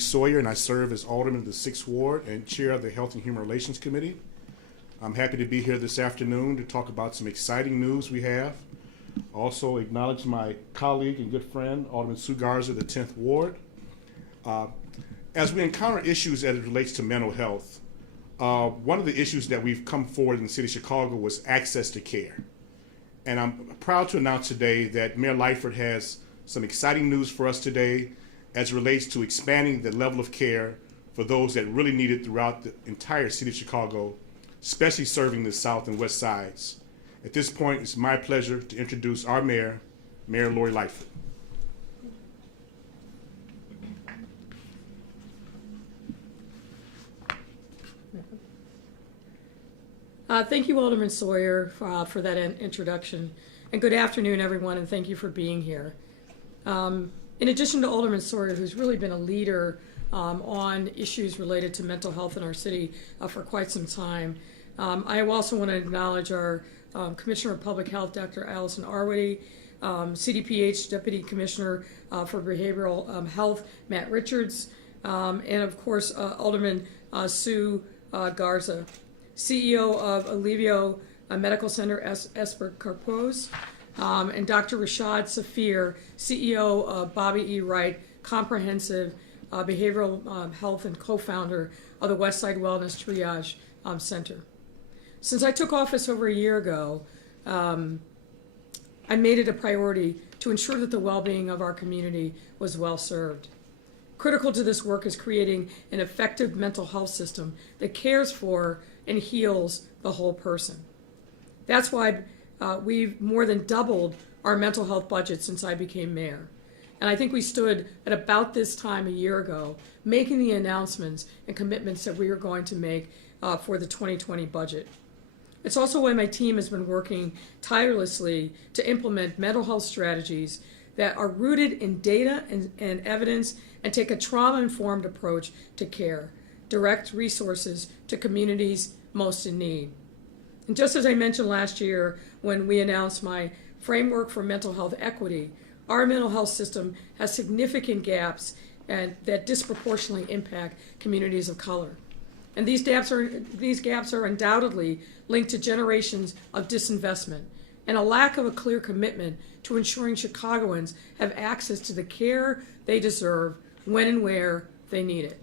Sawyer, and I serve as Alderman of the 6th Ward and Chair of the Health and Human Relations Committee. I'm happy to be here this afternoon to talk about some exciting news we have. Also acknowledge my colleague and good friend, Alderman Sue Garza, the 10th Ward. As we encounter issues as it relates to mental health, one of the issues that we've come forward in the city of Chicago was access to care. And I'm proud to announce today that Mayor Lightfoot has some exciting news for us today as it relates to expanding the level of care for those that really need it throughout the entire city of Chicago, especially serving the south and west sides. At this point, it's my pleasure to introduce our mayor, Mayor Lori Lightfoot. Thank you, Alderman Sawyer, for that introduction. And good afternoon, everyone, and thank you for being here. In addition to Alderman Sawyer, who's really been a leader on issues related to mental health in our city for quite some time, I also want to acknowledge our Commissioner of Public Health, Dr. Allison Arwady, CDPH Deputy Commissioner for Behavioral Health, Matt Richards, and of course, Alderman Sue Garza, CEO of Alivio Medical Center, Esper Carpos, and Dr. Rashad Safir, CEO of Bobby E. Wright Comprehensive Behavioral Health and co-founder of the Westside Wellness Triage Center. Since I took office over a year ago, I made it a priority to ensure that the well-being of our community was well served. Critical to this work is creating an effective mental health system that cares for and heals the whole person. That's why we've more than doubled our mental health budget since I became mayor. And I think we stood at about this time a year ago making the announcements and commitments that we were going to make for the 2020 budget. It's also why my team has been working tirelessly to implement mental health strategies that are rooted in data and evidence and take a trauma-informed approach to care, direct resources to communities most in need. And just as I mentioned last year when we announced my framework for mental health equity, our mental health system has significant gaps and that disproportionately impact communities of color. And these gaps are undoubtedly linked to generations of disinvestment and a lack of a clear commitment to ensuring Chicagoans have access to the care they deserve when and where they need it.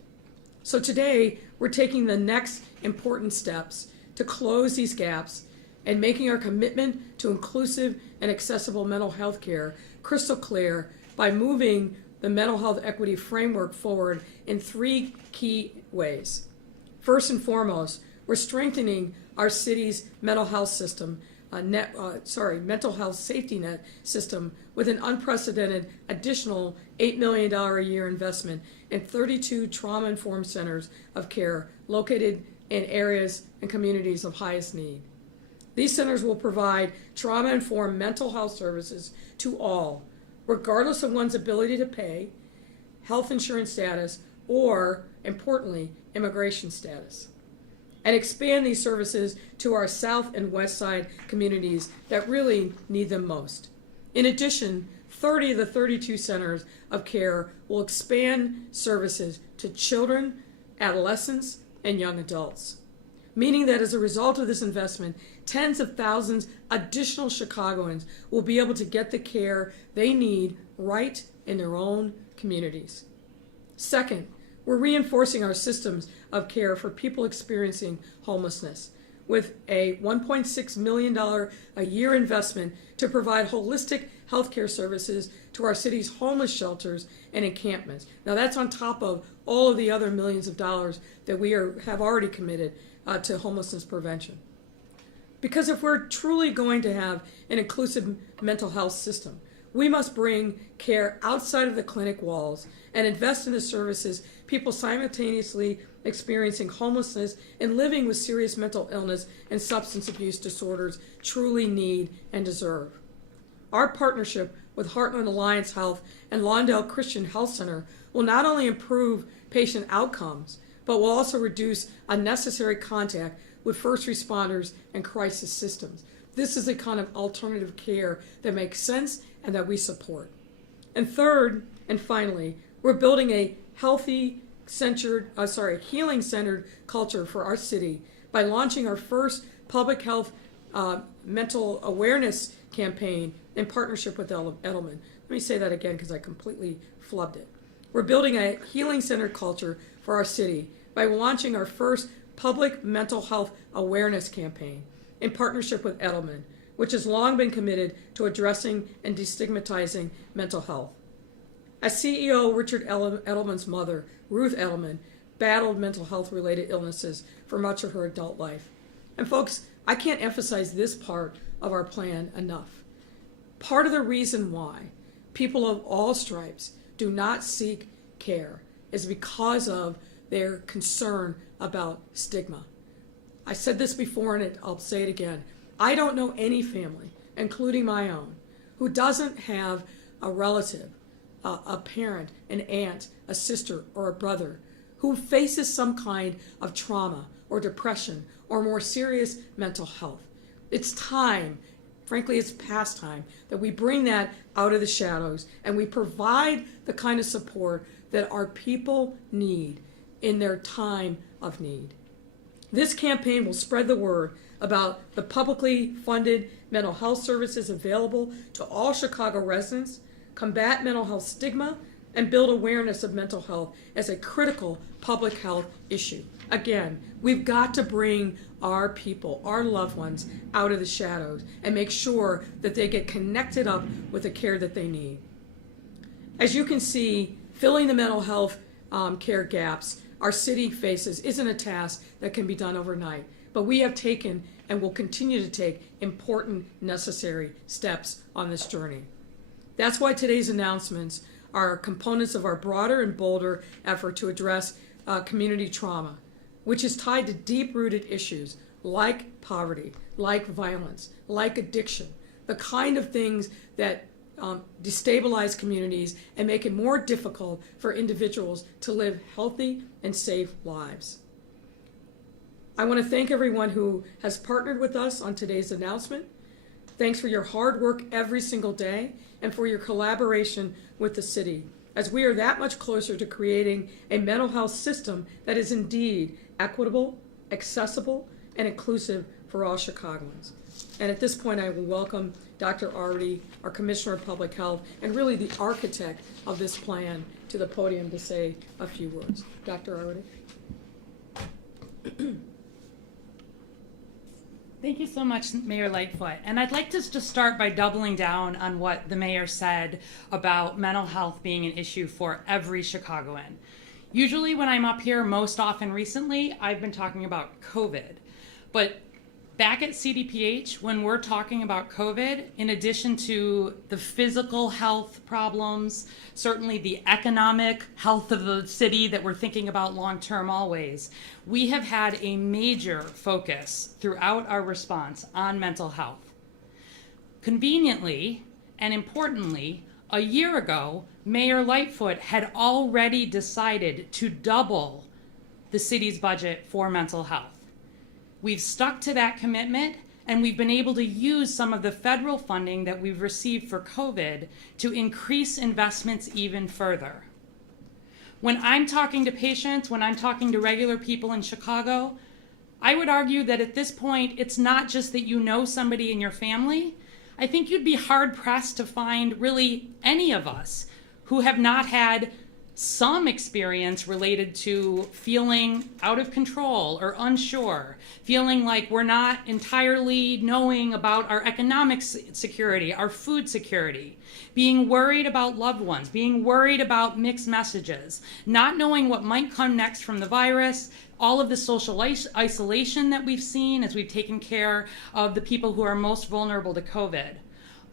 So today, we're taking the next important steps to close these gaps and making our commitment to inclusive and accessible mental health care crystal clear by moving the mental health equity framework forward in 3 key ways. First and foremost, we're strengthening our city's mental health system, mental health safety net system with an unprecedented additional $8 million a year investment in 32 trauma-informed centers of care located in areas and communities of highest need. These centers will provide trauma-informed mental health services to all, regardless of one's ability to pay, health insurance status, or, importantly, immigration status, and expand these services to our south and west side communities that really need them most. In addition, 30 of the 32 centers of care will expand services to children, adolescents, and young adults, meaning that as a result of this investment, tens of thousands additional Chicagoans will be able to get the care they need right in their own communities. Second, we're reinforcing our systems of care for people experiencing homelessness with a $1.6 million a year investment to provide holistic healthcare services to our city's homeless shelters and encampments. Now that's on top of all of the other millions of dollars that we have already committed to homelessness prevention. Because if we're truly going to have an inclusive mental health system, we must bring care outside of the clinic walls and invest in the services people simultaneously experiencing homelessness and living with serious mental illness and substance abuse disorders truly need and deserve. Our partnership with Heartland Alliance Health and Lawndale Christian Health Center will not only improve patient outcomes, but will also reduce unnecessary contact with first responders and crisis systems. This is the kind of alternative care that makes sense and that we support. And third, and finally, we're building a healthy healing centered culture for our city by launching our first public health mental awareness campaign in partnership with Edelman. Let me say that again because I completely flubbed it. We're building a healing centered culture for our city by launching our first public mental health awareness campaign in partnership with Edelman, which has long been committed to addressing and destigmatizing mental health. As CEO, Richard Edelman's mother, Ruth Edelman, battled mental health related illnesses for much of her adult life. And folks, I can't emphasize this part of our plan enough. Part of the reason why people of all stripes do not seek care is because of their concern about stigma. I said this before and I'll say it again. I don't know any family, including my own, who doesn't have a relative, a parent, an aunt, a sister, or a brother who faces some kind of trauma or depression or more serious mental health. It's time, frankly, it's past time, that we bring that out of the shadows and we provide the kind of support that our people need in their time of need. This campaign will spread the word about the publicly funded mental health services available to all Chicago residents, combat mental health stigma, and build awareness of mental health as a critical public health issue. Again, we've got to bring our people, our loved ones, out of the shadows and make sure that they get connected up with the care that they need. As you can see, filling the mental health care gaps our city faces isn't a task that can be done overnight, but we have taken and will continue to take important, necessary steps on this journey. That's why today's announcements are components of our broader and bolder effort to address community trauma, which is tied to deep-rooted issues like poverty, like violence, like addiction, the kind of things that destabilize communities and make it more difficult for individuals to live healthy and safe lives. I want to thank everyone who has partnered with us on today's announcement. Thanks for your hard work every single day and for your collaboration with the city, as we are that much closer to creating a mental health system that is indeed equitable, accessible, and inclusive for all Chicagoans. And at this point, I will welcome Dr. Arwady, our Commissioner of Public Health, and really the architect of this plan, to the podium to say a few words. Dr. Arwady. Thank you so much, Mayor Lightfoot. And I'd like to just start by doubling down on what the mayor said about mental health being an issue for every Chicagoan. Usually when I'm up here, most often recently, I've been talking about COVID. But back at CDPH, when we're talking about COVID, in addition to the physical health problems, certainly the economic health of the city that we're thinking about long-term always, we have had a major focus throughout our response on mental health. Conveniently and importantly, a year ago, Mayor Lightfoot had already decided to double the city's budget for mental health. We've stuck to that commitment, and we've been able to use some of the federal funding that we've received for COVID to increase investments even further. When I'm talking to patients, when I'm talking to regular people in Chicago, I would argue that at this point, it's not just that you know somebody in your family. I think you'd be hard-pressed to find really any of us who have not had some experience related to feeling out of control or unsure, feeling like we're not entirely knowing about our economic security, our food security, being worried about loved ones, being worried about mixed messages, not knowing what might come next from the virus, all of the social isolation that we've seen as we've taken care of the people who are most vulnerable to COVID.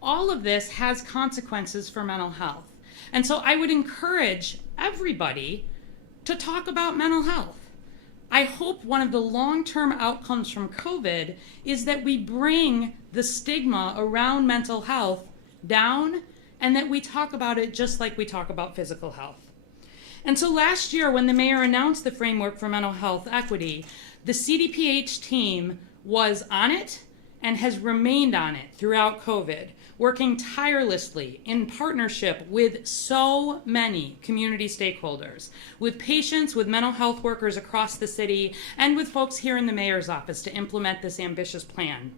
All of this has consequences for mental health. And so I would encourage everybody to talk about mental health. I hope one of the long-term outcomes from COVID is that we bring the stigma around mental health down and that we talk about it just like we talk about physical health. And so last year, when the mayor announced the framework for mental health equity, the CDPH team was on it, and has remained on it throughout COVID, working tirelessly in partnership with so many community stakeholders, with patients, with mental health workers across the city, and with folks here in the mayor's office to implement this ambitious plan.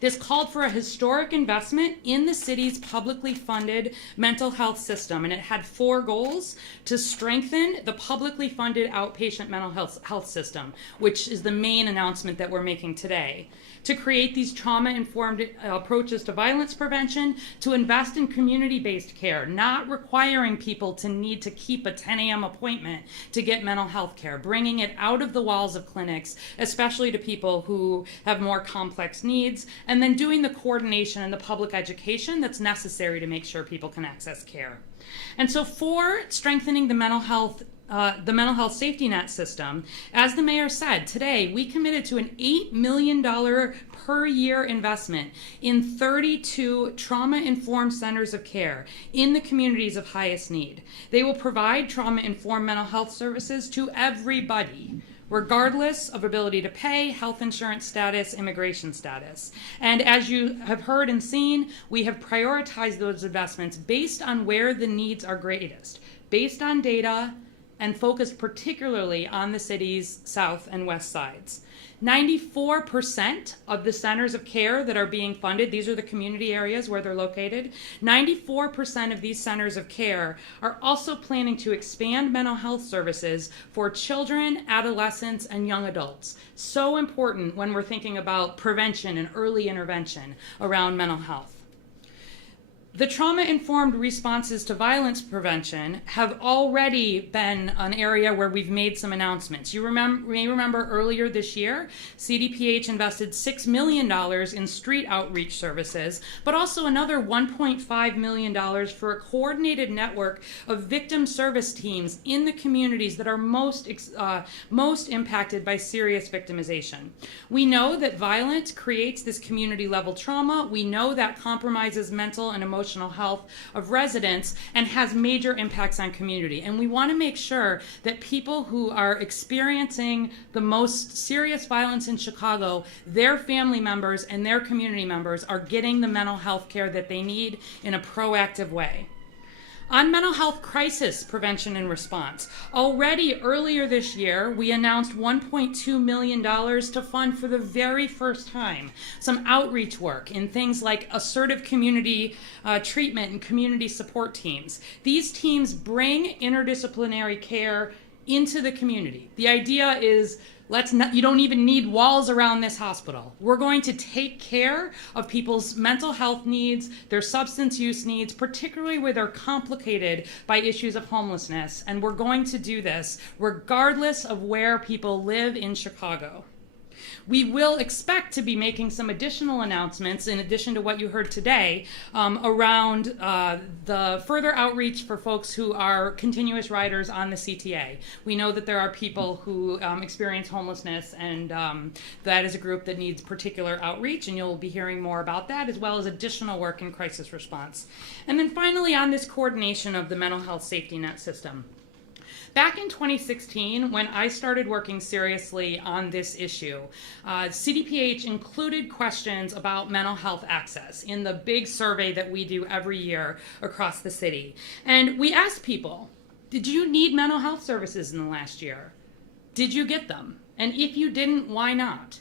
This called for a historic investment in the city's publicly funded mental health system, and it had 4 goals: to strengthen the publicly funded outpatient mental health system, which is the main announcement that we're making today; to create these trauma-informed approaches to violence prevention; to invest in community-based care, not requiring people to need to keep a 10 a.m. appointment to get mental health care, bringing it out of the walls of clinics, especially to people who have more complex needs, and then doing the coordination and the public education that's necessary to make sure people can access care. And so for strengthening the mental health safety net system, as the mayor said today, we committed to an $8 million per year investment in 32 trauma-informed centers of care in the communities of highest need. They will provide trauma-informed mental health services to everybody, regardless of ability to pay, health insurance status, immigration status. And as you have heard and seen, we have prioritized those investments based on where the needs are greatest, based on data, and focused particularly on the city's south and west sides. 94% of the centers of care that are being funded, these are the community areas where they're located, 94% of these centers of care are also planning to expand mental health services for children, adolescents, and young adults. So important when we're thinking about prevention and early intervention around mental health. The trauma-informed responses to violence prevention have already been an area where we've made some announcements. You may remember earlier this year, CDPH invested $6 million in street outreach services, but also another $1.5 million for a coordinated network of victim service teams in the communities that are most impacted by serious victimization. We know that violence creates this community-level trauma. We know that compromises mental and emotional health of residents and has major impacts on community. And we want to make sure that people who are experiencing the most serious violence in Chicago, their family members and their community members are getting the mental health care that they need in a proactive way. On mental health crisis prevention and response, already earlier this year, we announced $1.2 million to fund for the very first time some outreach work in things like assertive community treatment and community support teams. These teams bring interdisciplinary care into the community. The idea is, you don't even need walls around this hospital. We're going to take care of people's mental health needs, their substance use needs, particularly where they're complicated by issues of homelessness. And we're going to do this regardless of where people live in Chicago. We will expect to be making some additional announcements in addition to what you heard today around the further outreach for folks who are continuous riders on the CTA. We know that there are people who experience homelessness, and that is a group that needs particular outreach, and you'll be hearing more about that, as well as additional work in crisis response. And then finally, on this coordination of the mental health safety net system. Back in 2016, when I started working seriously on this issue, CDPH included questions about mental health access in the big survey that we do every year across the city. And we asked people, did you need mental health services in the last year? Did you get them? And if you didn't, why not?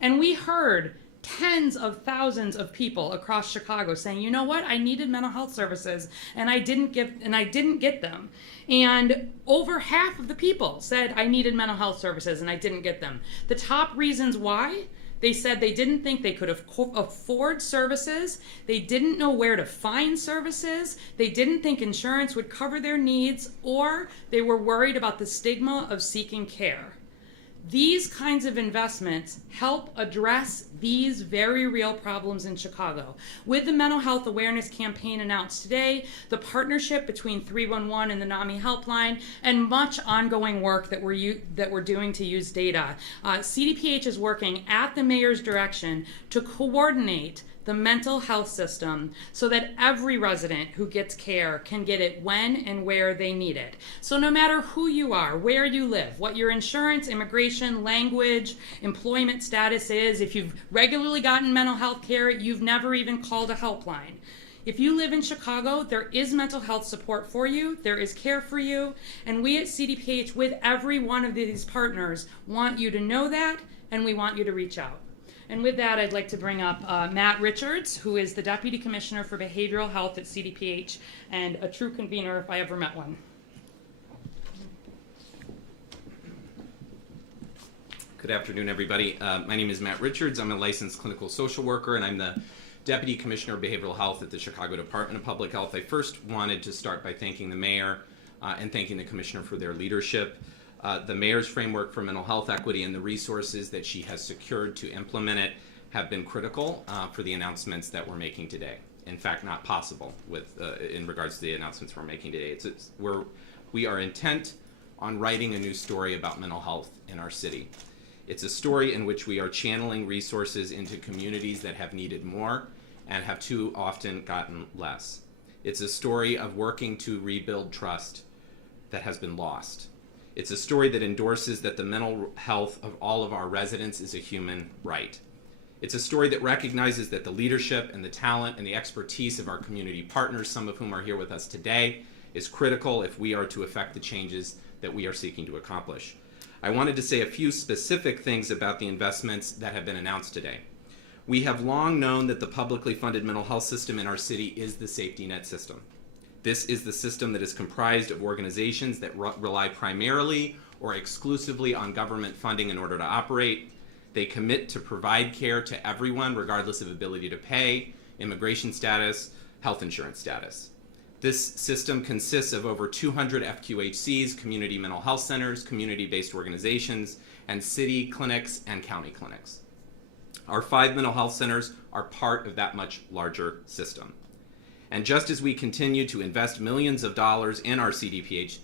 And we heard tens of thousands of people across Chicago saying, you know what, I needed mental health services and I didn't get them. And over half of the people said I needed mental health services and I didn't get them. The top reasons why: they said they didn't think they could afford services, they didn't know where to find services, they didn't think insurance would cover their needs, or they were worried about the stigma of seeking care. These kinds of investments help address these very real problems in Chicago. With the Mental Health Awareness Campaign announced today, the partnership between 311 and the NAMI Helpline, and much ongoing work that we're doing to use data, CDPH is working at the mayor's direction to coordinate the mental health system so that every resident who gets care can get it when and where they need it. So no matter who you are, where you live, what your insurance, immigration, language, employment status is, if you've regularly gotten mental health care, you've never even called a helpline. If you live in Chicago, there is mental health support for you, there is care for you, and we at CDPH, with every one of these partners, want you to know that, and we want you to reach out. And with that, I'd like to bring up Matt Richards, who is the Deputy Commissioner for Behavioral Health at CDPH, and a true convener if I ever met one. Good afternoon, everybody. My name is Matt Richards. I'm a licensed clinical social worker, and I'm the Deputy Commissioner of Behavioral Health at the Chicago Department of Public Health. I first wanted to start by thanking the mayor and thanking the commissioner for their leadership. The mayor's framework for mental health equity and the resources that she has secured to implement it have been critical for the announcements that we're making today. In fact, not possible with in regards to the announcements we're making today. We are intent on writing a new story about mental health in our city. It's a story in which we are channeling resources into communities that have needed more and have too often gotten less. It's a story of working to rebuild trust that has been lost. It's a story that endorses that the mental health of all of our residents is a human right. It's a story that recognizes that the leadership and the talent and the expertise of our community partners, some of whom are here with us today, is critical if we are to effect the changes that we are seeking to accomplish. I wanted to say a few specific things about the investments that have been announced today. We have long known that the publicly funded mental health system in our city is the safety net system. This is the system that is comprised of organizations that rely primarily or exclusively on government funding in order to operate. They commit to provide care to everyone regardless of ability to pay, immigration status, health insurance status. This system consists of over 200 FQHCs, community mental health centers, community-based organizations, and city clinics and county clinics. Our 5 mental health centers are part of that much larger system. And just as we continue to invest millions of dollars in our CDPH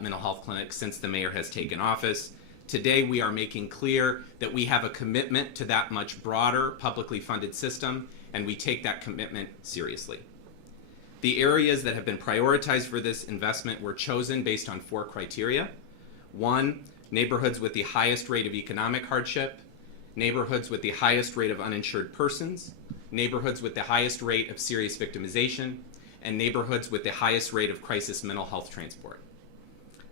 mental health clinics since the mayor has taken office, today we are making clear that we have a commitment to that much broader publicly funded system, and we take that commitment seriously. The areas that have been prioritized for this investment were chosen based on 4 criteria. 1, neighborhoods with the highest rate of economic hardship, neighborhoods with the highest rate of uninsured persons, neighborhoods with the highest rate of serious victimization, and neighborhoods with the highest rate of crisis mental health transport.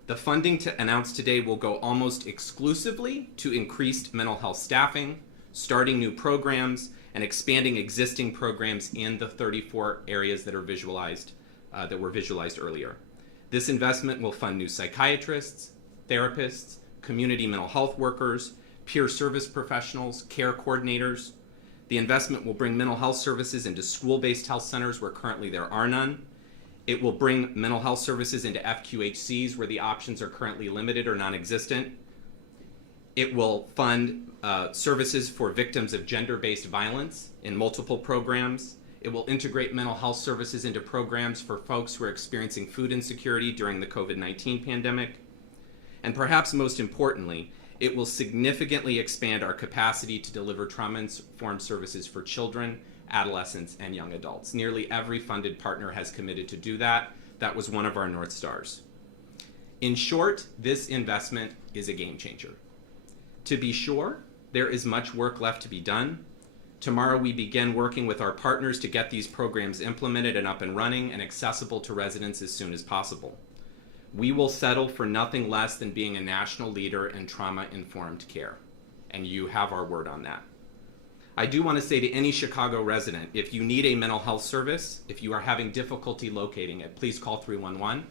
The funding announced today will go almost exclusively to increased mental health staffing, starting new programs, and expanding existing programs in the 34 areas that are visualized, that were visualized earlier. This investment will fund new psychiatrists, therapists, community mental health workers, peer service professionals, care coordinators. The investment will bring mental health services into school-based health centers where currently there are none. It will bring mental health services into FQHCs where the options are currently limited or non-existent. It will fund services for victims of gender-based violence in multiple programs. It will integrate mental health services into programs for folks who are experiencing food insecurity during the COVID-19 pandemic. And perhaps most importantly, it will significantly expand our capacity to deliver trauma-informed services for children, adolescents, and young adults. Nearly every funded partner has committed to do that. That was one of our North Stars. In short, this investment is a game changer. To be sure, there is much work left to be done. Tomorrow we begin working with our partners to get these programs implemented and up and running and accessible to residents as soon as possible. We will settle for nothing less than being a national leader in trauma-informed care, and you have our word on that. I do want to say to any Chicago resident, if you need a mental health service, if you are having difficulty locating it, please call 311.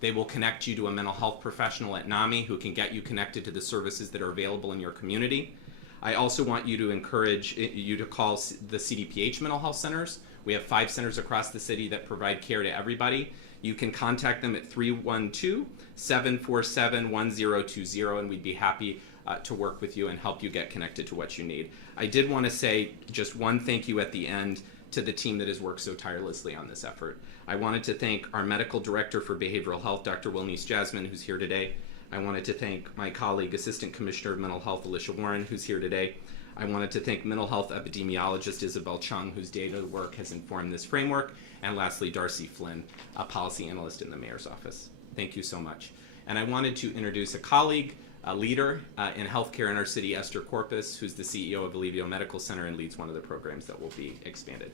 They will connect you to a mental health professional at NAMI who can get you connected to the services that are available in your community. I also want you to encourage you to call the CDPH mental health centers. We have 5 centers across the city that provide care to everybody. You can contact them at 312-747-1020, and we'd be happy to work with you and help you get connected to what you need. I did want to say just one thank you at the end to the team that has worked so tirelessly on this effort. I wanted to thank our medical director for behavioral health, Dr. Wilnice Jasmine, who's here today. I wanted to thank my colleague, Assistant Commissioner of Mental Health, Alicia Warren, who's here today. I wanted to thank mental health epidemiologist Isabel Chung, whose data work has informed this framework, and lastly, Darcy Flynn, a policy analyst in the mayor's office. Thank you so much. And I wanted to introduce a colleague, a leader in healthcare in our city, Esther Corpus, who's the CEO of Alivio Medical Center and leads one of the programs that will be expanded.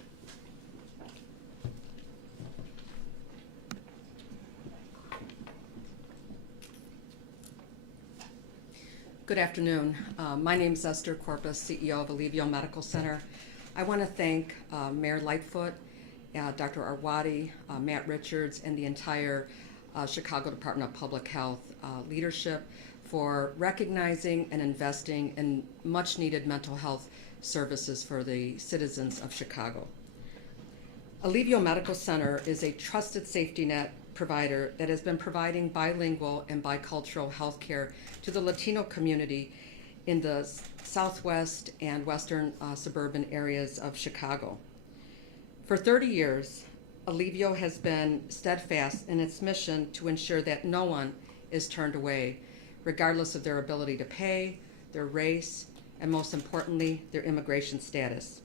Good afternoon. My name is Esther Corpus, CEO of Alivio Medical Center. I want to thank Mayor Lightfoot, Dr. Arwady, Matt Richards, and the entire Chicago Department of Public Health leadership for recognizing and investing in much needed mental health services for the citizens of Chicago. Alivio Medical Center is a trusted safety net provider that has been providing bilingual and bicultural health care to the Latino community in the southwest and western suburban areas of Chicago. For 30 years, Alivio has been steadfast in its mission to ensure that no one is turned away, regardless of their ability to pay, their race, and most importantly, their immigration status.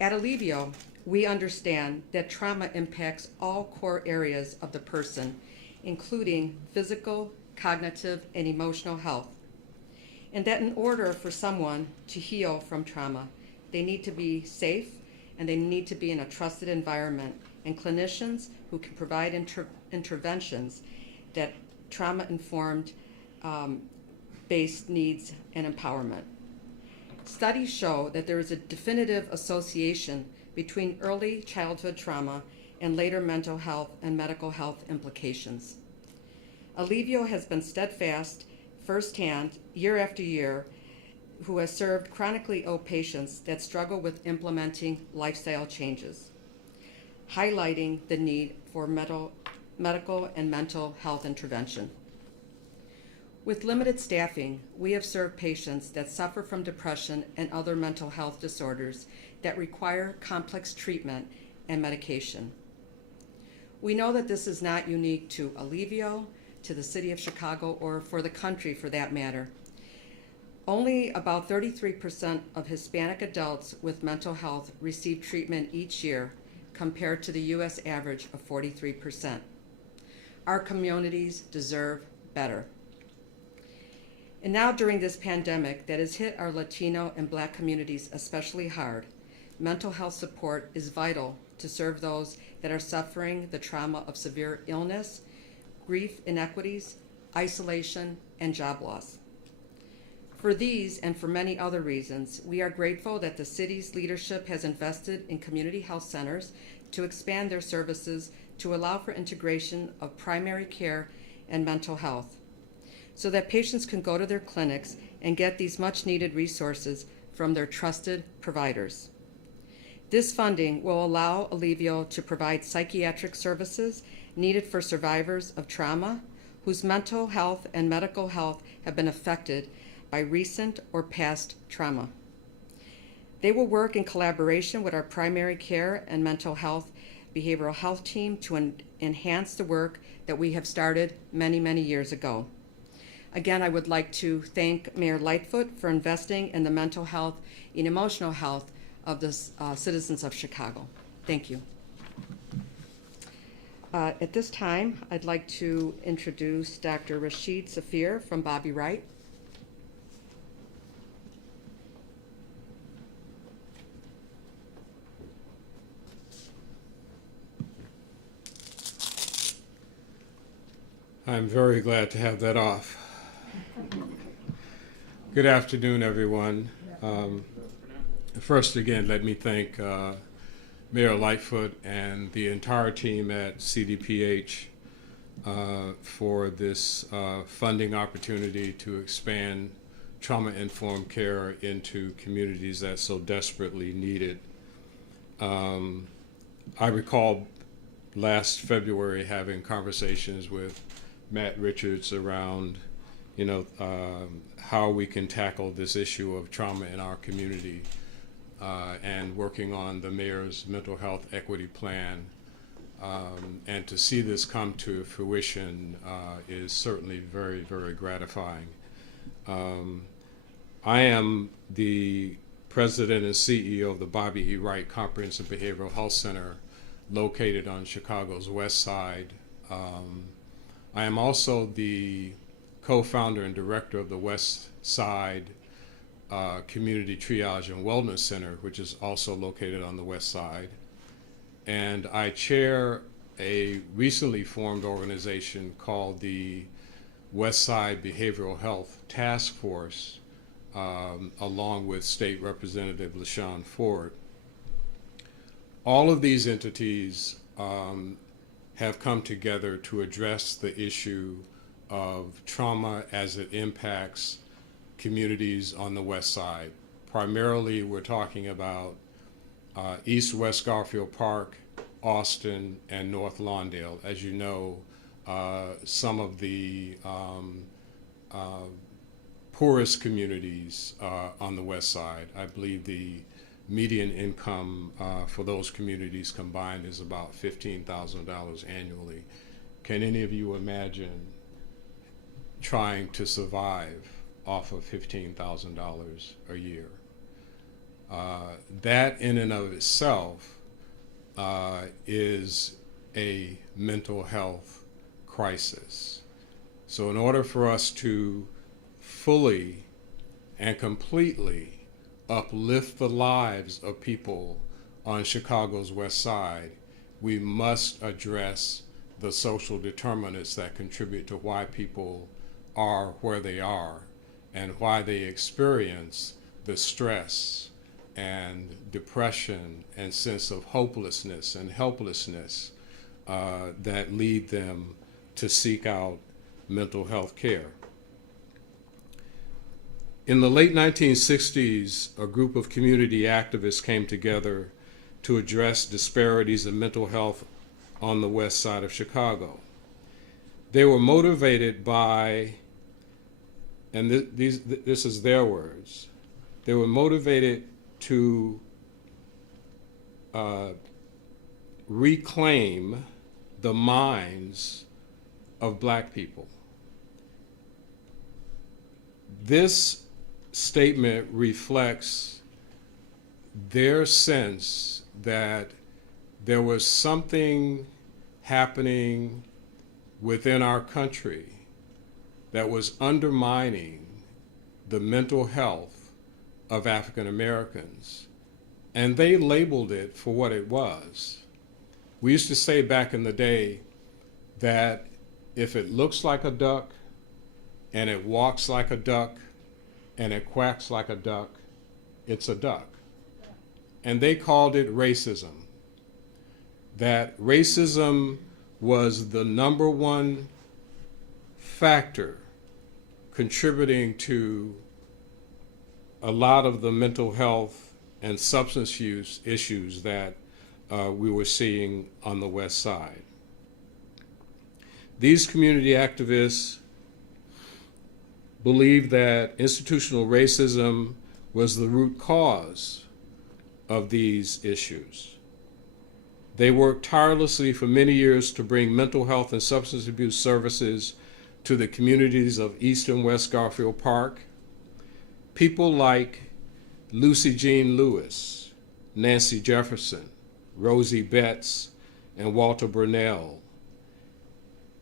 At Alivio, we understand that trauma impacts all core areas of the person, including physical, cognitive, and emotional health, and that in order for someone to heal from trauma, they need to be safe and they need to be in a trusted environment, and clinicians who can provide interventions that trauma-informed based needs and empowerment. Studies show that there is a definitive association between early childhood trauma and later mental health and medical health implications. Alivio has been steadfast firsthand, year after year, who has served chronically ill patients that struggle with implementing lifestyle changes, highlighting the need for medical and mental health intervention. With limited staffing, we have served patients that suffer from depression and other mental health disorders that require complex treatment and medication. We know that this is not unique to Alivio, to the city of Chicago, or for the country for that matter. Only about 33% of Hispanic adults with mental health receive treatment each year, compared to the U.S. average of 43%. Our communities deserve better. And now during this pandemic that has hit our Latino and Black communities especially hard, mental health support is vital to serve those that are suffering the trauma of severe illness, grief inequities, isolation, and job loss. For these and for many other reasons, we are grateful that the city's leadership has invested in community health centers to expand their services to allow for integration of primary care and mental health, so that patients can go to their clinics and get these much needed resources from their trusted providers. This funding will allow Alivio to provide psychiatric services needed for survivors of trauma whose mental health and medical health have been affected by recent or past trauma. They will work in collaboration with our primary care and mental health behavioral health team to enhance the work that we have started many, many years ago. Again, I would like to thank Mayor Lightfoot for investing in the mental health and emotional health of the citizens of Chicago. Thank you. At this time, I'd like to introduce Dr. Rashid Safir from Bobby Wright. I'm very glad to have that off. Good afternoon, everyone. First, again, let me thank Mayor Lightfoot and the entire team at CDPH for this funding opportunity to expand trauma-informed care into communities that so desperately need it. I recall last February having conversations with Matt Richards around, how we can tackle this issue of trauma in our community, and working on the mayor's mental health equity plan. And to see this come to fruition is certainly very, very gratifying. I am the president and CEO of the Bobby E. Wright Comprehensive Behavioral Health Center located on Chicago's West Side. I am also the co-founder and director of the West Side Community Triage and Wellness Center, which is also located on the West Side. And I chair a recently formed organization called the West Side Behavioral Health Task Force, along with State Representative LaShawn Ford. All of these entities have come together to address the issue of trauma as it impacts communities on the West Side. Primarily, we're talking about East West Garfield Park, Austin, and North Lawndale. As you know, some of the poorest communities on the West Side. I believe the median income for those communities combined is about $15,000 annually. Can any of you imagine trying to survive off of $15,000 a year? That in and of itself is a mental health crisis. So in order for us to fully and completely uplift the lives of people on Chicago's West Side, we must address the social determinants that contribute to why people are where they are and why they experience the stress and depression and sense of hopelessness and helplessness that lead them to seek out mental health care. In the late 1960s, a group of community activists came together to address disparities in mental health on the West Side of Chicago. They were motivated by, and this is their words, they were motivated to reclaim the minds of Black people. This statement reflects their sense that there was something happening within our country that was undermining the mental health of African Americans, and they labeled it for what it was. We used to say back in the day that if it looks like a duck and it walks like a duck and it quacks like a duck, it's a duck. And they called it racism. That racism was the number one factor contributing to a lot of the mental health and substance use issues that we were seeing on the West Side. These community activists believed that institutional racism was the root cause of these issues. They worked tirelessly for many years to bring mental health and substance abuse services to the communities of East and West Garfield Park. People like Lucy Jean Lewis, Nancy Jefferson, Rosie Betts, and Walter Burnell.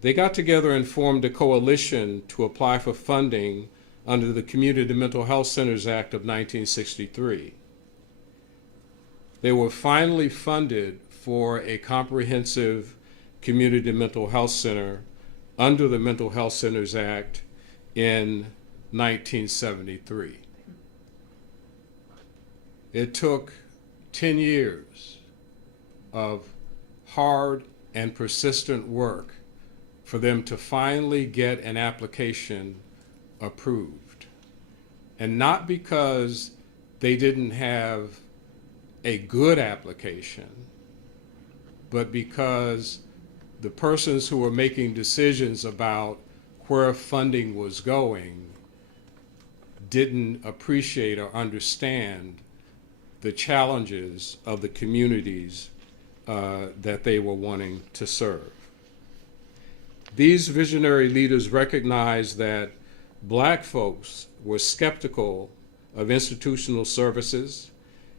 They got together and formed a coalition to apply for funding under the Community Mental Health Centers Act of 1963. They were finally funded for a comprehensive community mental health center under the Mental Health Centers Act in 1973. It took 10 years of hard and persistent work for them to finally get an application approved. And not because they didn't have a good application, but because the persons who were making decisions about where funding was going didn't appreciate or understand the challenges of the communities that they were wanting to serve. These visionary leaders recognized that Black folks were skeptical of institutional services,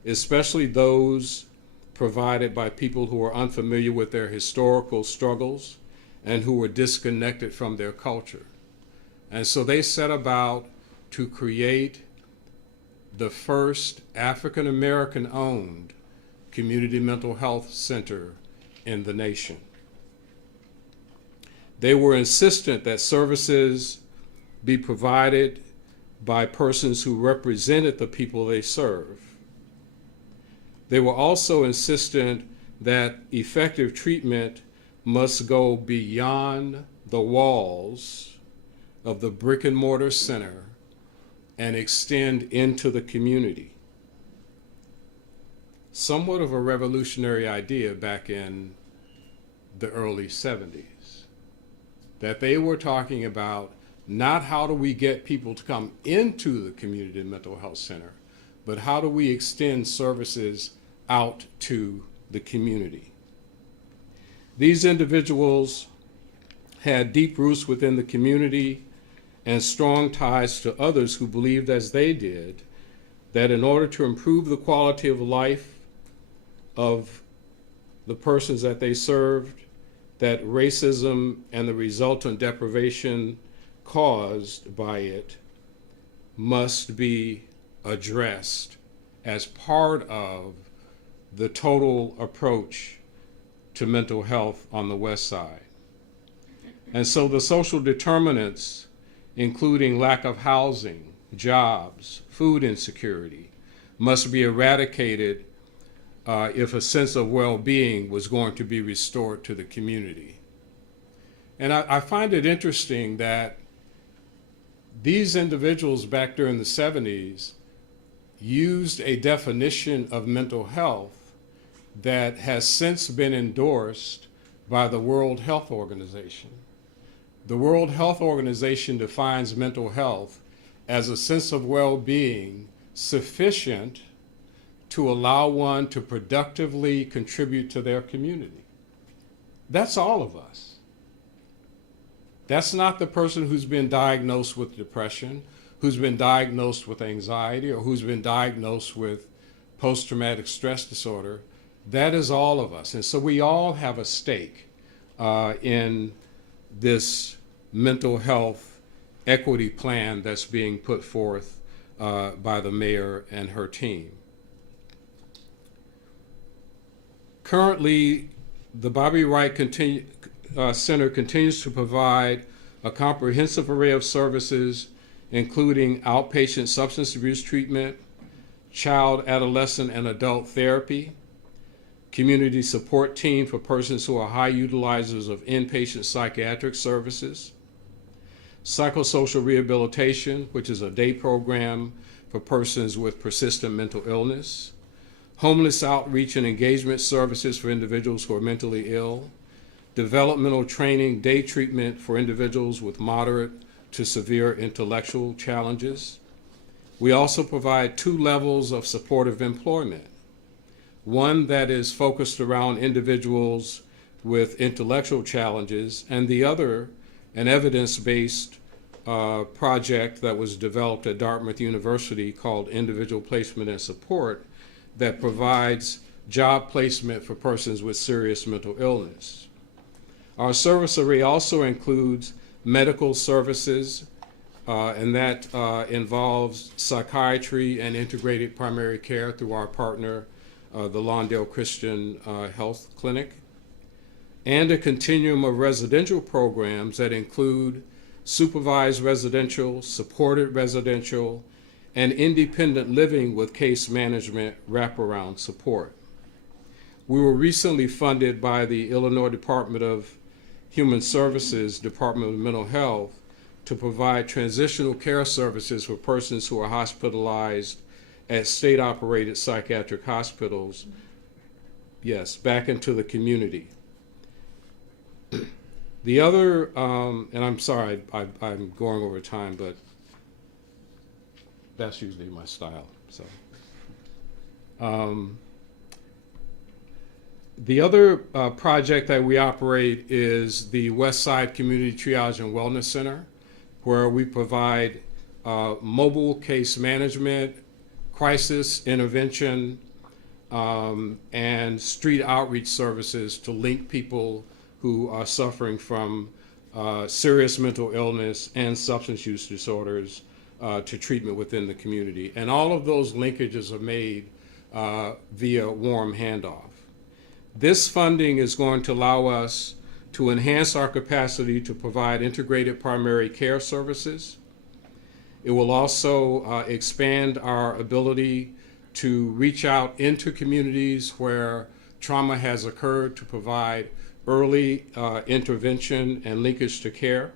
especially those provided by people who are unfamiliar with their historical struggles and who are disconnected from their culture. And so they set about to create the first African American owned community mental health center in the nation. They were insistent that services be provided by persons who represented the people they serve. They were also insistent that effective treatment must go beyond the walls of the brick and mortar center and extend into the community. Somewhat of a revolutionary idea back in the early 70s, that they were talking about not how do we get people to come into the community mental health center, but how do we extend services out to the community. These individuals had deep roots within the community and strong ties to others who believed as they did that in order to improve the quality of life of the persons that they served, that racism and the resultant deprivation caused by it must be addressed as part of the total approach to mental health on the West Side. And so the social determinants, including lack of housing, jobs, food insecurity, must be eradicated if a sense of well-being was going to be restored to the community. And I find it interesting that these individuals back during the 70s used a definition of mental health that has since been endorsed by the World Health Organization. The World Health Organization defines mental health as a sense of well-being sufficient to allow one to productively contribute to their community. That's all of us. That's not the person who's been diagnosed with depression, who's been diagnosed with anxiety, or who's been diagnosed with post-traumatic stress disorder. That is all of us. And so we all have a stake in this mental health equity plan that's being put forth by the mayor and her team. Currently, the Bobby Wright Center continues to provide a comprehensive array of services, including outpatient substance abuse treatment, child, adolescent, and adult therapy, community support team for persons who are high utilizers of inpatient psychiatric services, psychosocial rehabilitation, which is a day program for persons with persistent mental illness, homeless outreach and engagement services for individuals who are mentally ill, developmental training, day treatment for individuals with moderate to severe intellectual challenges. We also provide 2 levels of supportive employment. One that is focused around individuals with intellectual challenges, and the other, an evidence-based project that was developed at Dartmouth University called Individual Placement and Support that provides job placement for persons with serious mental illness. Our service array also includes medical services, and that involves psychiatry and integrated primary care through our partner, the Lawndale Christian Health Clinic, and a continuum of residential programs that include supervised residential, supported residential, and independent living with case management wraparound support. We were recently funded by the Illinois Department of Human Services, Department of Mental Health, to provide transitional care services for persons who are hospitalized at state-operated psychiatric hospitals, yes, back into the community. The other, and I'm sorry, I'm going over time, but that's usually my style. So, the other project that we operate is the West Side Community Triage and Wellness Center, where we provide mobile case management, crisis intervention, and street outreach services to link people who are suffering from serious mental illness and substance use disorders to treatment within the community. And all of those linkages are made via warm handoff. This funding is going to allow us to enhance our capacity to provide integrated primary care services. It will also expand our ability to reach out into communities where trauma has occurred to provide early intervention and linkage to care.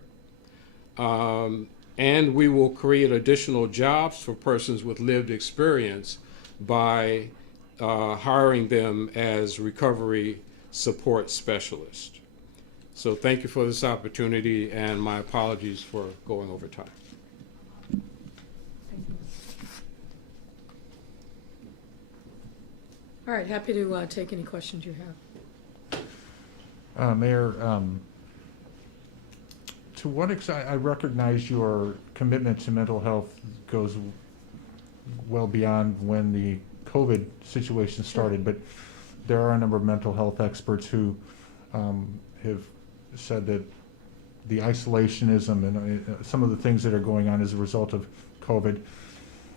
And we will create additional jobs for persons with lived experience by hiring them as recovery support specialists. So thank you for this opportunity, and my apologies for going over time. All right, happy to take any questions you have. Mayor, to what extent, I recognize your commitment to mental health goes well beyond when the COVID situation started, but there are a number of mental health experts who have said that the isolationism and some of the things that are going on as a result of COVID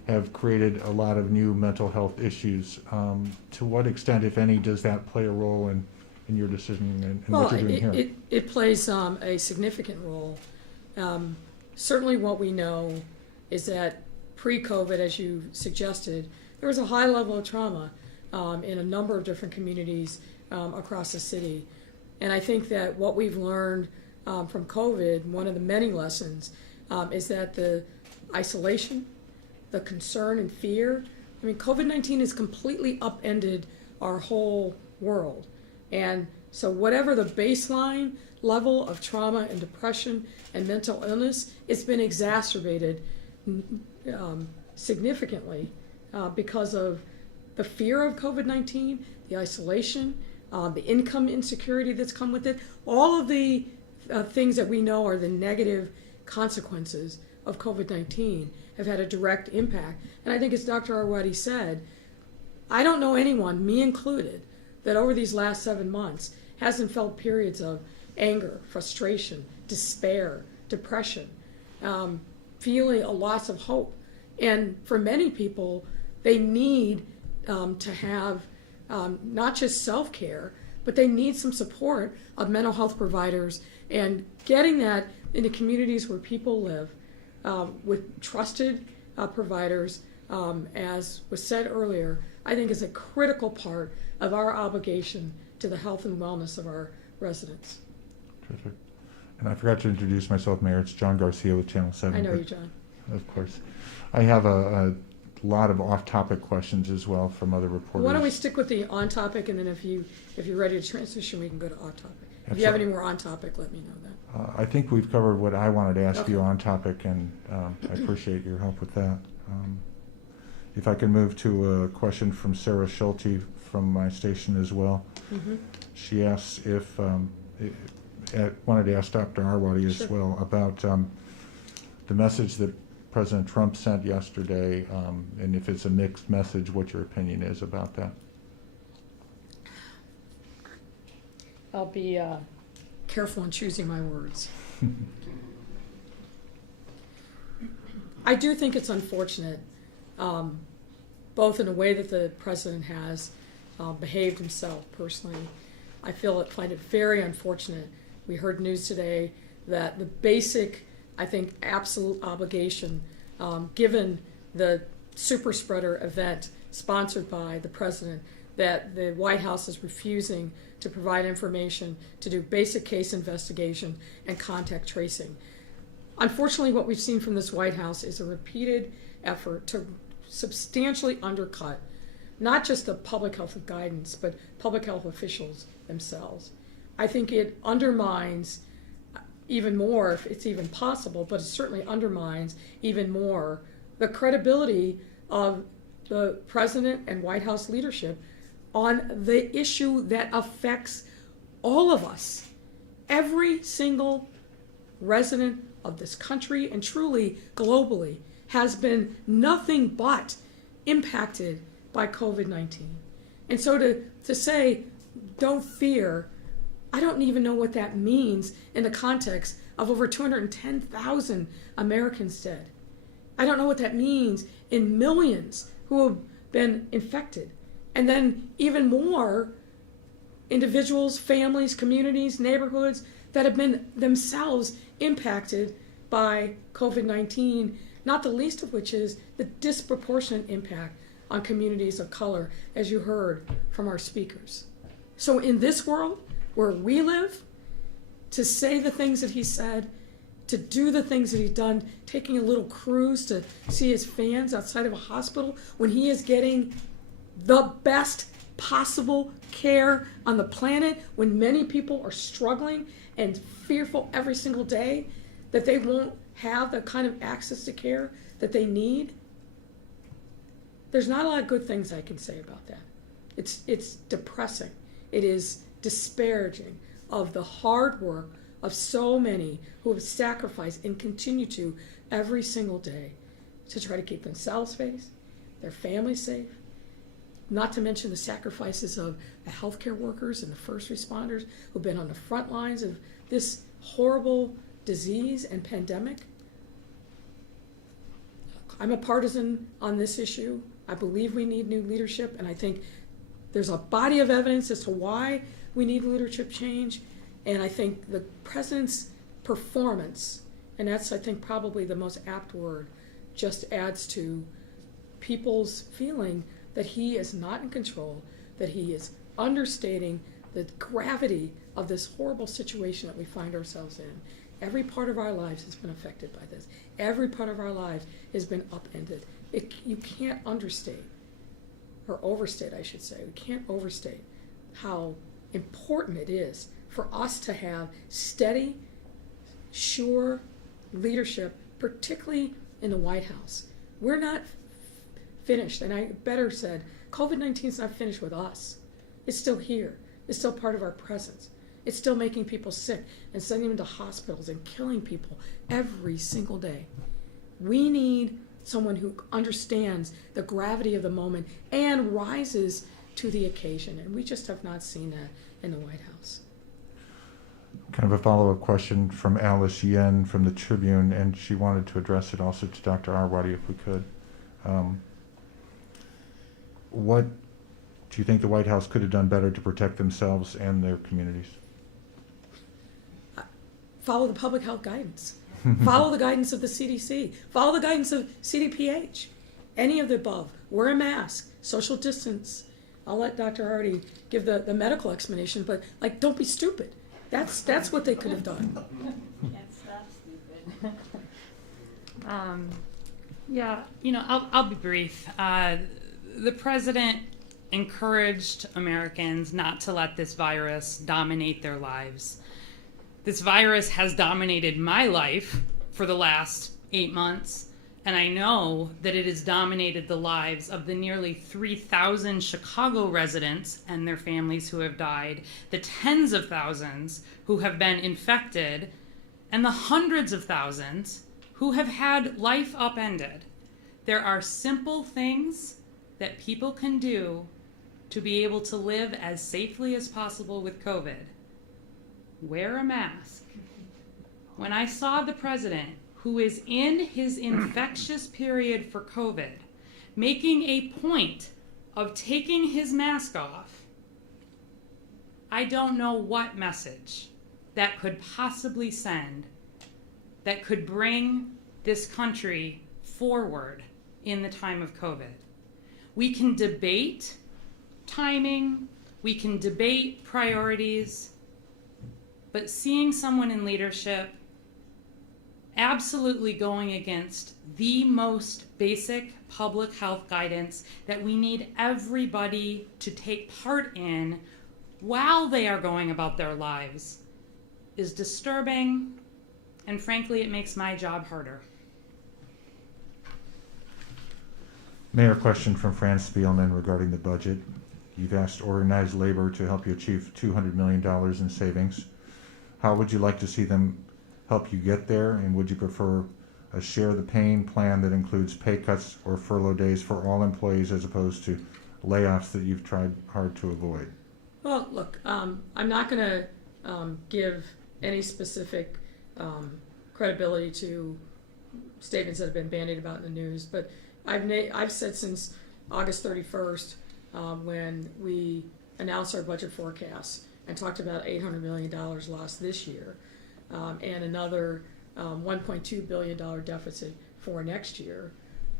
have created a lot of new mental health issues. To what extent, if any, does that play a role in your decision and what you're doing here? It plays a significant role. Certainly what we know is that pre-COVID, as you suggested, there was a high level of trauma in a number of different communities across the city. And I think that what we've learned from COVID, one of the many lessons, is that the isolation, the concern and fear, I mean, COVID-19 has completely upended our whole world. And so whatever the baseline level of trauma and depression and mental illness, it's been exacerbated significantly because of the fear of COVID-19, the isolation, the income insecurity that's come with it, all of the things that we know are the negative consequences of COVID-19 have had a direct impact. And I think as Dr. Arwady said, I don't know anyone, me included, that over these last 7 months hasn't felt periods of anger, frustration, despair, depression, feeling a loss of hope. And for many people, they need to have not just self-care, but they need some support of mental health providers and getting that into communities where people live with trusted providers, as was said earlier, I think is a critical part of our obligation to the health and wellness of our residents. Terrific. And I forgot to introduce myself, Mayor. It's John Garcia with Channel 7. I know you, John. Of course. I have a lot of off-topic questions as well from other reporters. Why don't we stick with the on-topic, and then if you're ready to transition, we can go to off-topic. If you have any more on-topic, let me know that. I think we've covered what I wanted to ask Okay. you on topic, and I appreciate your help with that. If I can move to a question from Sarah Schulte from my station as well. Mm-hmm. She asks if, wanted to ask Dr. Arwady as Sure. well about the message that President Trump sent yesterday, and if it's a mixed message, what your opinion is about that. I'll be careful in choosing my words. I do think it's unfortunate, both in the way that the president has behaved himself personally. I find it very unfortunate. We heard news today that the basic, I think, absolute obligation, given the super spreader event sponsored by the president, that the White House is refusing to provide information to do basic case investigation and contact tracing. Unfortunately, what we've seen from this White House is a repeated effort to substantially undercut not just the public health guidance, but public health officials themselves. I think it undermines even more, if it's even possible, but it certainly undermines even more the credibility of the president and White House leadership on the issue that affects all of us, every single resident of this country and truly globally has been nothing but impacted by COVID-19. And so to say, don't fear, I don't even know what that means in the context of over 210,000 Americans dead. I don't know what that means in millions who have been infected. And then even more individuals, families, communities, neighborhoods that have been themselves impacted by COVID-19, not the least of which is the disproportionate impact on communities of color, as you heard from our speakers. So in this world where we live, to say the things that he said, to do the things that he's done, taking a little cruise to see his fans outside of a hospital when he is getting the best possible care on the planet, when many people are struggling and fearful every single day that they won't have the kind of access to care that they need. There's not a lot of good things I can say about that. It's depressing. It is disparaging of the hard work of so many who have sacrificed and continue to every single day to try to keep themselves safe, their families safe, not to mention the sacrifices of the healthcare workers and the first responders who've been on the front lines of this horrible disease and pandemic. I'm a partisan on this issue. I believe we need new leadership, and I think there's a body of evidence as to why we need leadership change. And I think the president's performance, and that's, I think, probably the most apt word, just adds to people's feeling that he is not in control, that he is understating the gravity of this horrible situation that we find ourselves in. Every part of our lives has been affected by this. Every part of our lives has been upended. You can't understate, or overstate, I should say. We can't overstate how important it is for us to have steady, sure leadership, particularly in the White House. We're not finished, and I better said, COVID-19 is not finished with us. It's still here. It's still part of our presence. It's still making people sick and sending them to hospitals and killing people every single day. We need someone who understands the gravity of the moment and rises to the occasion, and we just have not seen that in the White House. Kind of a follow-up question from Alice Yen from the Tribune, and she wanted to address it also to Dr. Arwady if we could. What do you think the White House could have done better to protect themselves and their communities? Follow the public health guidance. Follow the guidance of the CDC. Follow the guidance of CDPH. Any of the above. Wear a mask. Social distance. I'll let Dr. Arwady give the medical explanation, but don't be stupid. That's what they could have done. Can't stop stupid. Yeah, I'll be brief. The president encouraged Americans not to let this virus dominate their lives. This virus has dominated my life for the last 8 months, and I know that it has dominated the lives of the nearly 3,000 Chicago residents and their families who have died, the tens of thousands who have been infected, and the hundreds of thousands who have had life upended. There are simple things that people can do to be able to live as safely as possible with COVID. Wear a mask. When I saw the president, who is in his infectious period for COVID, making a point of taking his mask off, I don't know what message that could possibly send that could bring this country forward in the time of COVID. We can debate timing, we can debate priorities, but seeing someone in leadership absolutely going against the most basic public health guidance that we need everybody to take part in while they are going about their lives is disturbing, and frankly, it makes my job harder. Mayor, question from Fran Spielman regarding the budget. You've asked organized labor to help you achieve $200 million in savings. How would you like to see them help you get there, and would you prefer a share the pain plan that includes pay cuts or furlough days for all employees as opposed to layoffs that you've tried hard to avoid? Well, look, I'm not going to give any specific credibility to statements that have been bandied about in the news, but I've said since August 31st, when we announced our budget forecast and talked about $800 million lost this year, and another $1.2 billion deficit for next year,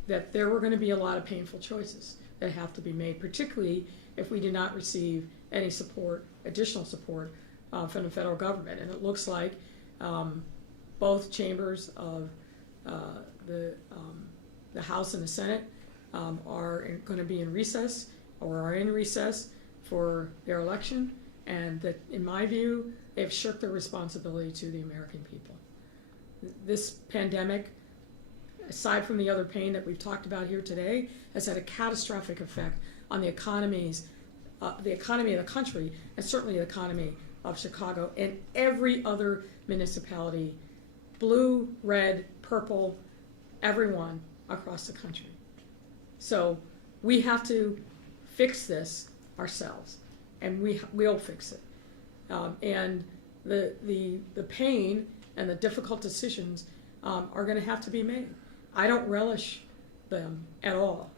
that there were going to be a lot of painful choices that have to be made, particularly if we do not receive any support, additional support from the federal government. And it looks like both chambers of the House and the Senate are going to be in recess or are in recess for their election, and that, in my view, they've shirked their responsibility to the American people. This pandemic, aside from the other pain that we've talked about here today, has had a catastrophic effect on the economy of the country, and certainly the economy of Chicago and every other municipality, blue, red, purple, everyone across the country. So we have to fix this ourselves, and we'll fix it. And the pain and the difficult decisions are going to have to be made. I don't relish them at all.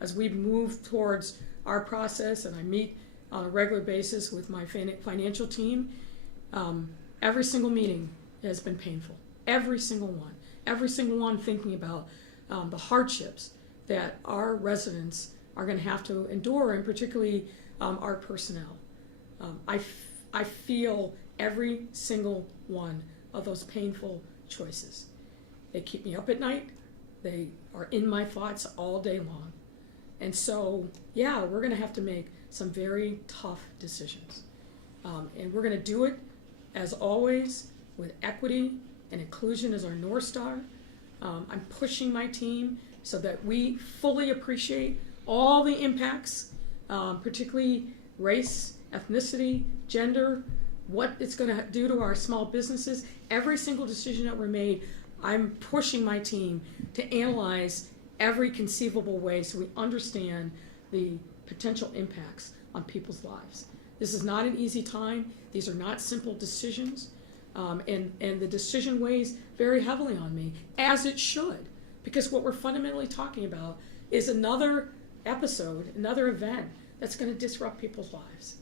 As we move towards our process, and I meet on a regular basis with my financial team, every single meeting has been painful. Every single one. Every single one thinking about the hardships that our residents are going to have to endure, and particularly our personnel. I feel every single one of those painful choices. They keep me up at night. They are in my thoughts all day long. And so, yeah, we're going to have to make some very tough decisions. And we're going to do it, as always, with equity and inclusion as our North Star. I'm pushing my team so that we fully appreciate all the impacts, particularly race, ethnicity, gender, what it's going to do to our small businesses. Every single decision that we're made, I'm pushing my team to analyze every conceivable way so we understand the potential impacts on people's lives. This is not an easy time. These are not simple decisions. And the decision weighs very heavily on me, as it should, because what we're fundamentally talking about is another episode, another event that's going to disrupt people's lives.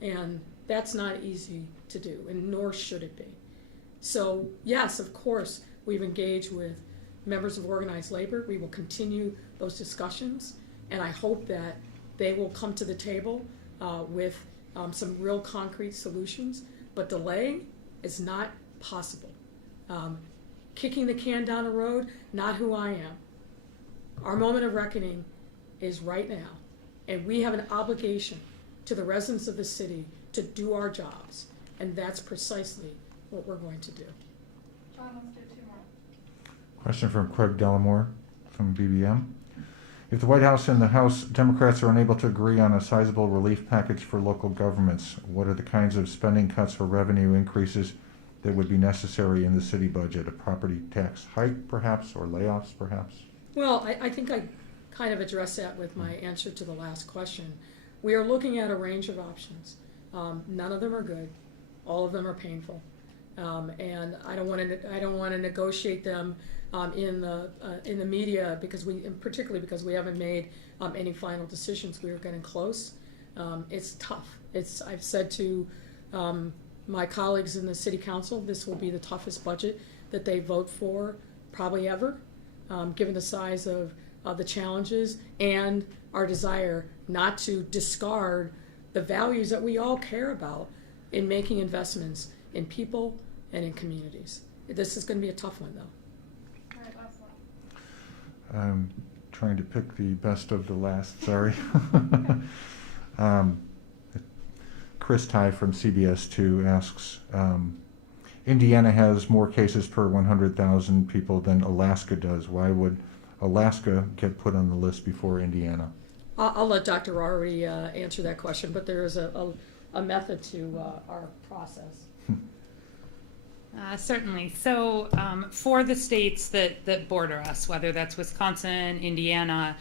And that's not easy to do, and nor should it be. So, yes, of course, we've engaged with members of organized labor. We will continue those discussions, and I hope that they will come to the table with some real concrete solutions. But delay is not possible. Kicking the can down the road, not who I am. Our moment of reckoning is right now, and we have an obligation to the residents of the city to do our jobs, and that's precisely what we're going to do. John, let's do two more. Question from Craig Dellamore from BBM. If the White House and the House Democrats are unable to agree on a sizable relief package for local governments, what are the kinds of spending cuts or revenue increases that would be necessary in the city budget? A property tax hike, perhaps, or layoffs, perhaps? Well, I think I kind of addressed that with my answer to the last question. We are looking at a range of options. None of them are good. All of them are painful. And I don't want to negotiate them in the media particularly because we haven't made any final decisions. We are getting close. It's tough. I've said to my colleagues in the city council, this will be the toughest budget that they vote for probably ever, given the size of the challenges and our desire not to discard the values that we all care about in making investments in people and in communities. This is going to be a tough one, though. All right, last one. I'm trying to pick the best of the last, sorry. Chris Ty from CBS2 asks, Indiana has more cases per 100,000 people than Alaska does. Why would Alaska get put on the list before Indiana? I'll let Dr. Arwady answer that question, but there is a method to our process. Certainly. So for the states that border us, whether that's Wisconsin, Indiana,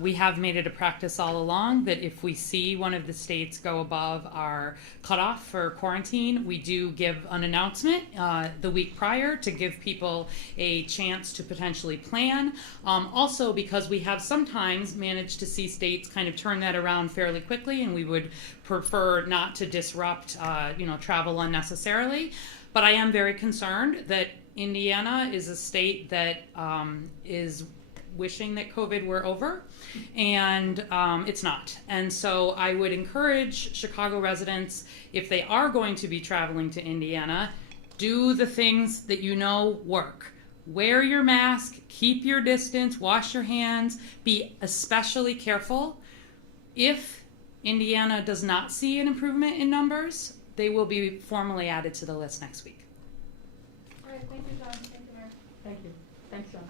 we have made it a practice all along that if we see one of the states go above our cutoff for quarantine, we do give an announcement the week prior to give people a chance to potentially plan. Also, because we have sometimes managed to see states kind of turn that around fairly quickly, and we would prefer not to disrupt travel unnecessarily. But I am very concerned that Indiana is a state that is wishing that COVID were over, and it's not. And so I would encourage Chicago residents, if they are going to be traveling to Indiana, do the things that you know work. Wear your mask, keep your distance, wash your hands, be especially careful. If Indiana does not see an improvement in numbers, they will be formally added to the list next week. All right, thank you, John. Thank you, Mayor. Thank you. Thanks, John.